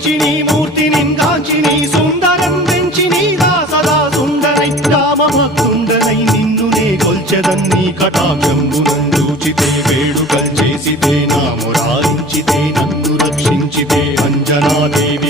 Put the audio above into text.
స్తుతించి నీ మూర్తి నింగాంచి నీ సుందరం పెంచి నీ దాసదా సుందరై రామభక్తుండనై నిన్నునే కొల్చెదన్ని కటాక్షంబునందూచితే వేడుకల్ చేసితే నా మొరాలించితే నన్ను రక్షించితే అంజనాదేవి